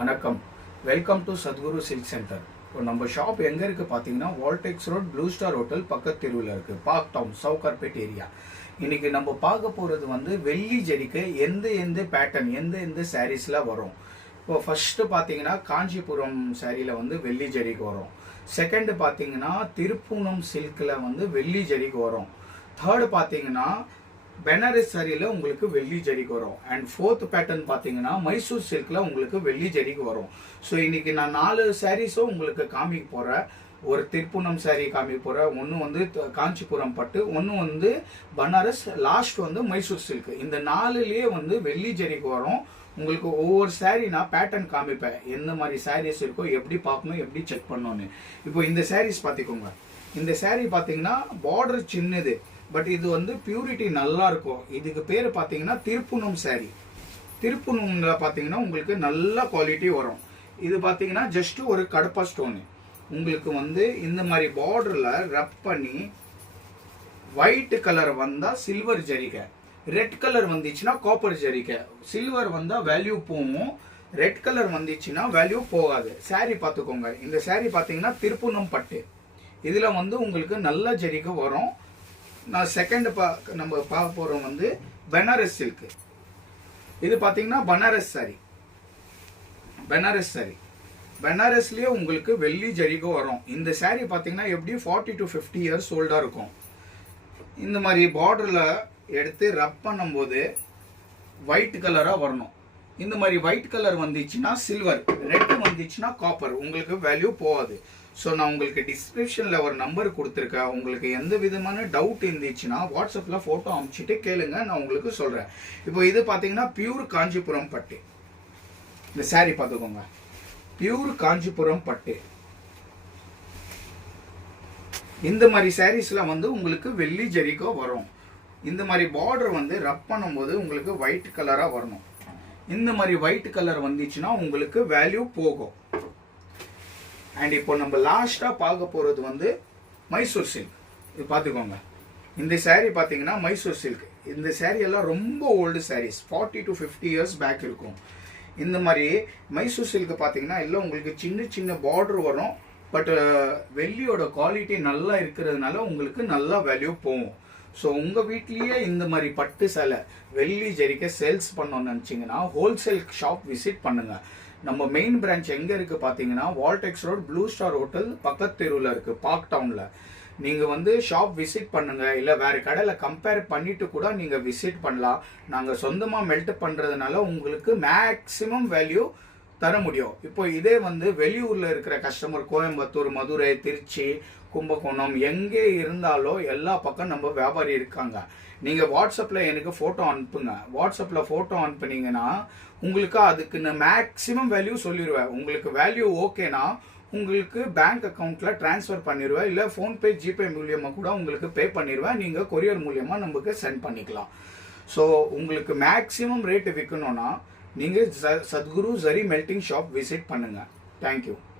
வணக்கம். Welcome to Sathguru silk centre. இப்போ நம்ம ஷாப் எங்கே இருக்குது பார்த்தீங்கன்னா, Waltax road, blue star hotel பக்கத்து தெருவில் இருக்குது. Park town, Sowcarpet area. இன்றைக்கி நம்ம பார்க்க போகிறது வந்து வெள்ளி ஜரிகை எந்த பேட்டர்ன் எந்த சாரீஸில் வரும். இப்போ ஃபஸ்ட்டு பார்த்தீங்கன்னா காஞ்சிபுரம் சாரியில் வந்து வெள்ளி ஜரிகை வரும். செகண்டு பார்த்தீங்கன்னா திருப்பூனம் சில்கில் வந்து வெள்ளி ஜரிகை வரும். தேர்டு பார்த்தீங்கன்னா பெனாரஸ் சாரியில் உங்களுக்கு வெள்ளி ஜரிகை வரும். அண்ட் ஃபோர்த் பேட்டர்ன் பார்த்தீங்கன்னா மைசூர் சில்கில் உங்களுக்கு வெள்ளி ஜரிகை வரும். ஸோ இன்னைக்கு நான் 4 சாரீஸும் உங்களுக்கு காமிக்க போகிறேன். ஒரு திருப்புனம் சாரீ காமிக்க போகிறேன், ஒன்று வந்து காஞ்சிபுரம் பட்டு, ஒன்று வந்து பனாரஸ், லாஸ்ட் வந்து மைசூர் சில்க். இந்த 4லேயே வந்து வெள்ளி ஜரிகை வரும். உங்களுக்கு ஒவ்வொரு சாரீ நான் பேட்டர்ன் காமிப்பேன், எந்த மாதிரி சாரீஸ் இருக்கோ, எப்படி பார்க்கணும், எப்படி செக் பண்ணணும்னு. இப்போ இந்த சாரீஸ் பார்த்துக்கோங்க. இந்த சாரீ பார்த்தீங்கன்னா பார்டர் சின்னது, பட் இது வந்து பியூரிட்டி நல்லா இருக்கும். இதுக்கு பேர் பார்த்தீங்கன்னா திருப்புனம் சாரி. திருப்புனம்ல பார்த்தீங்கன்னா உங்களுக்கு நல்ல குவாலிட்டி வரும். இது பார்த்தீங்கன்னா ஜஸ்ட் ஒரு கடப்பா ஸ்டோனு. உங்களுக்கு வந்து இந்த மாதிரி பார்டரில் ரப் பண்ணி ஒயிட் கலர் வந்தால் சில்வர் ஜரிகை, ரெட் கலர் வந்துச்சுன்னா காப்பர் ஜரிகை. சில்வர் வந்தால் வேல்யூ போகும், ரெட் கலர் வந்துச்சுன்னா வேல்யூ போகாது. சாரி பார்த்துக்கோங்க. இந்த சாரி பார்த்தீங்கன்னா திருப்புனம் பட்டு. இதில் வந்து உங்களுக்கு நல்ல ஜரிகை வரும். நான் செகண்ட் நம்ம பார்க்க போகிறோம் வந்து பனாரஸ் சில்க். இது பார்த்தீங்கன்னா பனாரஸ் சாரி. பனாரஸ் சாரி பனாரஸ்லேயே உங்களுக்கு வெள்ளி ஜரிகை வரும். இந்த சாரி பார்த்தீங்கன்னா எப்படி 40 to 50 இயர்ஸ் ஓல்டாக இருக்கும். இந்த மாதிரி பார்டரில் எடுத்து ரப் பண்ணும்போது ஒயிட் கலராக வரணும். இந்த மாதிரி ஒயிட் கலர் வந்துச்சுன்னா சில்வர், ரெட் வந்துச்சுன்னா காப்பர். உங்களுக்கு வேல்யூ போகாது. ஸோ நான் உங்களுக்கு டிஸ்கிரிப்ஷனில் ஒரு நம்பர் கொடுத்துருக்கேன். உங்களுக்கு எந்த விதமான டவுட் இருந்துச்சுன்னா வாட்ஸ்அப்பில் ஃபோட்டோ அனுப்பிச்சிட்டு கேளுங்க, நான் உங்களுக்கு சொல்கிறேன். இப்போ இது பார்த்தீங்கன்னா பியூர் காஞ்சிபுரம் பட்டு. இந்த சாரி பார்த்துக்கோங்க, பியூர் காஞ்சிபுரம் பட்டு. இந்த மாதிரி சாரீஸில் வந்து உங்களுக்கு வெள்ளி ஜரிகை வரும். இந்த மாதிரி பார்டர் வந்து ரப் பண்ணும்போது உங்களுக்கு ஒயிட் கலராக வரணும். இந்த மாதிரி ஒயிட் கலர் வந்துச்சுன்னா உங்களுக்கு வேல்யூ போகும். அண்ட் இப்போ நம்ம லாஸ்ட்டாக பார்க்க போகிறது வந்து மைசூர் சில்க். இது பார்த்துக்கோங்க. இந்த சாரீ பார்த்தீங்கன்னா மைசூர் சில்க். இந்த சாரீ எல்லாம் ரொம்ப old saris, 40 to 50 years back இருக்கும். இந்த மாதிரி மைசூர் சில்க் பார்த்தீங்கன்னா எல்லாம் உங்களுக்கு சின்ன சின்ன பார்டர் வரும். பட் வெள்ளியோட குவாலிட்டி நல்லா இருக்கிறதுனால உங்களுக்கு நல்லா வேல்யூ போகும். ஸோ உங்கள் வீட்லேயே இந்த மாதிரி பட்டு சேலை வெள்ளி ஜரிகை சேல்ஸ் பண்ணணும்னு நினச்சிங்கன்னா ஹோல்சேல் ஷாப் விசிட் பண்ணுங்கள். நம்ம மெயின் பிரான்ச் எங்கே இருக்குது பார்த்தீங்கன்னா, Waltax road, blue star hotel பக்கத்து தெருவில் இருக்குது, பார்க் டவுனில். நீங்கள் வந்து ஷாப் விசிட் பண்ணுங்கள், இல்லை வேறு கடையில் கம்பேர் பண்ணிவிட்டு கூட நீங்கள் விசிட் பண்ணலாம். நாங்கள் சொந்தமாக மெல்ட் பண்ணுறதுனால உங்களுக்கு மேக்ஸிமம் வேல்யூ தர முடியும். இப்போ இதே வந்து வெளியூரில் இருக்கிற கஸ்டமர், கோயம்புத்தூர், மதுரை, திருச்சி, கும்பகோணம் எங்கே இருந்தாலும் எல்லா பக்கம் நம்ம வியாபாரி இருக்காங்க. நீங்கள் வாட்ஸ்அப்பில் எனக்கு ஃபோட்டோ அனுப்புங்க. வாட்ஸ்அப்பில் ஃபோட்டோ அனுப்புனீங்கன்னா உங்களுக்கு அதுக்கு நான் மேக்ஸிமம் வேல்யூ சொல்லிடுவேன். உங்களுக்கு வேல்யூ ஓகேனா உங்களுக்கு பேங்க் அக்கௌண்ட்டில் ட்ரான்ஸ்ஃபர் பண்ணிடுவேன், இல்லை ஃபோன்பே, ஜிபே மூலியமாக கூட உங்களுக்கு பே பண்ணிடுவேன். நீங்கள் கொரியர் மூலியமாக நமக்கு சென்ட் பண்ணிக்கலாம். ஸோ உங்களுக்கு மேக்ஸிமம் ரேட்டு விற்கணும்னா நீங்கள் Sathguru zari melting shop visit பண்ணுங்கள். தேங்க்யூ.